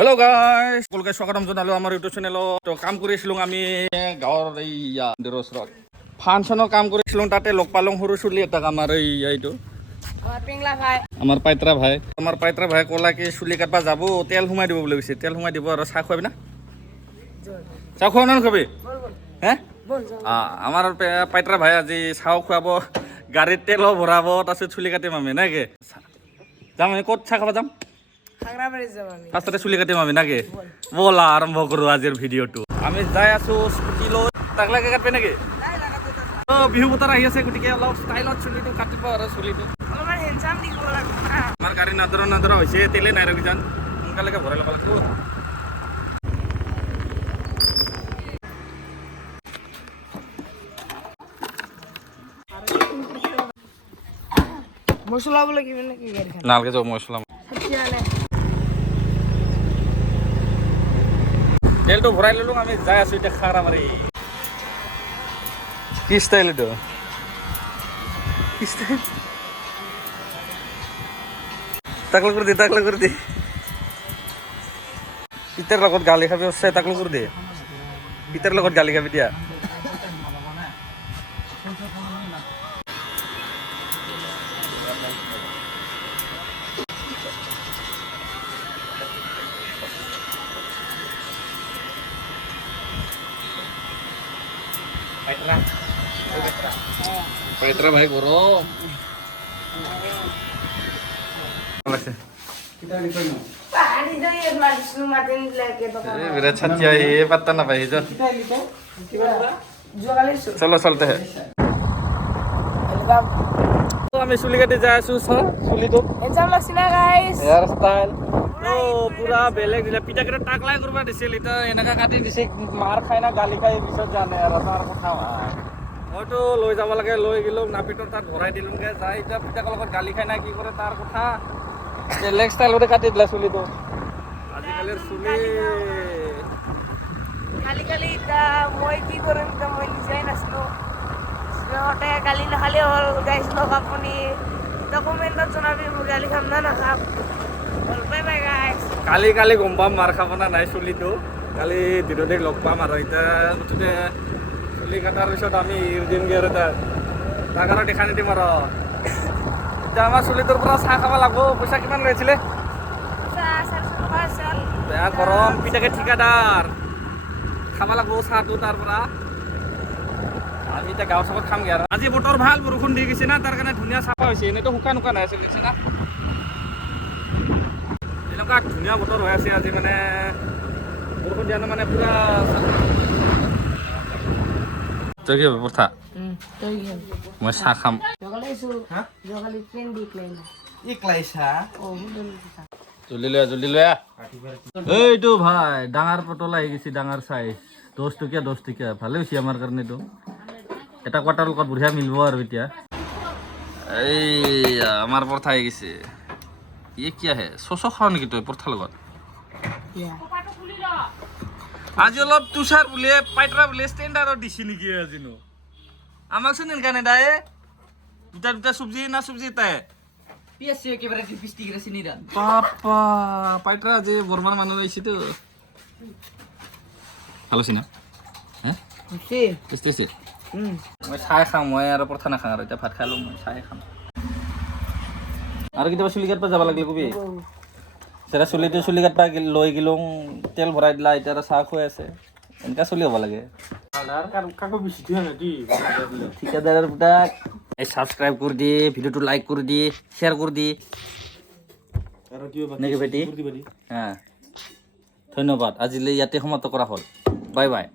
Hello' guys, সকলোকে স্বাগতম জনালোঁ আমাৰ ইউটিউব চেনেলত। তো কাম কৰিছিলোঁ আমি গাঁৱৰ এই মন্দিৰৰ ওচৰত ফাংচনৰ কাম কৰিছিলোঁ। তাতে লগ পালোঁ সৰু চলি এটাক, আমাৰ এইটো আমাৰ পাইত্ৰা ভাই ক'লা কি চুলি কাটবা যাব, তেল সোমাই দিব বুলি কৈছে। তেল সোমাই দিব আৰু চাহ খুৱাবি না? চাহ খোৱা না খাবি হে? আমাৰ পাইত্ৰা ভাই আজি চাহ খুৱাব, গাড়ীত তেলো ভৰাব, তাৰপিছত চুলি কাটিম আমি নাকি যাম। আমি ক'ত চাহ খাব যাম? ফাৰ্ষ্টতে চুলি কাটিম আমি নাকি? ব'লা আৰম্ভ কৰোঁ আজিৰ ভিডিঅ'টো। আমি যাই আছোঁ স্কুটি লৈ। তাক লাগে কাটবে নেকি? বিহু বতৰ আহি আছে, গতিকে অলপ ষ্টাইলত চুলিটো কাটিব আৰু চুলিটো। আমাৰ গাড়ী নাদৰা হৈছে, তেলে নাই ৰবি যান, সোনকালে ভৰাই ল'ব লাগিব। মছলা বলে কি মানে কি গাড়ি খান নালকে যাও মছলা তেলটো ভৰাই ল'লোঁ। আমি যাই আছোঁ এতিয়া খাৰা মাৰি। কি ষ্টাইল এইটো? তাকল কৰি দি পিতাৰ লগত গালি খাবি আছে। তাকল কৰি দে, পিতাৰ লগত গালি খাবি দিয়া। পাইত্ৰা ভাই গৰম লাগছে। বিৰাট ছাতিয়া এই পাত্তা নাপায়। চলো চলতে আমি চুলি কাটি যাই আছো। চুলিটো হেয়াৰ ষ্টাইল পুৰা বেলেগ দিলে। পিতাকেইটা টাকলাই কৰিব দিছিল, এতিয়া এনেকা কাটি দিছে। মাৰ খাই না গালি খাই পিছত জানে আৰু তাৰ কথা। মইতো লৈ যাব লাগে, লৈ গেলোঁ নাপিতৰ তাত ভৰাই দিলোঁগৈ। যাই এতিয়া পিতাকৰ লগত গালি খাই না কি কৰে তাৰ কথা। বেলেগ ষ্টাইলতে কাটি দিলে চুলিটো। আজিকালিৰ চুলি মই কি কৰিম এতিয়া, মই নিজেই নাছিলোঁ। সিহঁতে গালি নাখালে হ'ল। গাইছ লওক আপুনি ডকুমেণ্টত জনাবি, মই গালি খাম না নাখাম। বাই বাই গাইছ। কালি গম পাম মাৰ খাব না নাই চুলিটো। কালি দিনতে লগ পাম আৰু এতিয়া মুঠতে চুলি কটাৰ পিছত আমি দিমগৈ আৰু তাক আৰু দেখা নিদিম আৰু। এতিয়া আমাৰ চুলিটোৰ পৰা চাহ খাব লাগিব। পইচা কিমান লৈছিলে? বেয়া গৰম। পিতাকে ঠিকাদাৰ খাব লাগিব চাহটো তাৰ পৰা। আমি এতিয়া গাঁও চকত খামগৈ আৰু। আজি বতৰ ভাল, বৰষুণ দি গৈছে না, তাৰ কাৰণে ধুনীয়া চাফা হৈছে। এনেইতো শুকান হৈ আছে বুজিছে না। এনেকুৱা ধুনীয়া বতৰ হৈ আছে আজি, মানে বৰষুণ দিয়া মানে পুৰা। তই কি কথা? মই চাহ খাম। জল্দি লৈ এইটো ভাই ডাঙৰ পটল আহি গৈছে, ডাঙৰ চাইজ 10 টকীয়া ভালে হৈছে আমাৰ কাৰণে। এইটো এটা কোৱাটাৰ লগত বঢ়িয়া মিলিব আৰু এতিয়া। এই আমাৰ পৰঠা আহি গৈছে। কি আহে চচ খাওঁ নেকি তই পৰঠাৰ লগত? আজি অলপ তুষাৰ বুলিয়ে পাইত্ৰা বুলিয়ে ষ্টেণ্ডাৰ্ডত দিছি নেকি আজিনো? আমাক চোন এনেকা নেদায়। দুটা চব্জি না চব্জি এটাই পাপা। পাইত্ৰা আজি বৰমাৰ মানুহ আহিছেতো। ভাল হৈছে না? মই চাই খাম, মই আৰু পৰঠা নাখাওঁ আৰু। এতিয়া ভাত খাই লওঁ, মই চাই খাম। আৰু কেতিয়াবা চুলি কাটবা যাব লাগিলে কবি। সেটা চুলি কাটবা লৈ গেলোঁ, তেল ভৰাই দিলা, এতিয়া আৰু চাহ খুৱাই আছে। এনেকা চলি হ'ব লাগে। ঠিকাদাৰৰ পুতাক সাবস্ক্ৰাইব কৰে দিয়ে, ভিডিওটো লাইক কৰে দিয়ে, শেয়াৰ কৰে দিয়ে নেকি বেটি? হ্যাঁ, ধন্যবাদ। আজিলৈ ইয়াতে সমাপ্ত কৰা হ'ল। Bye bye.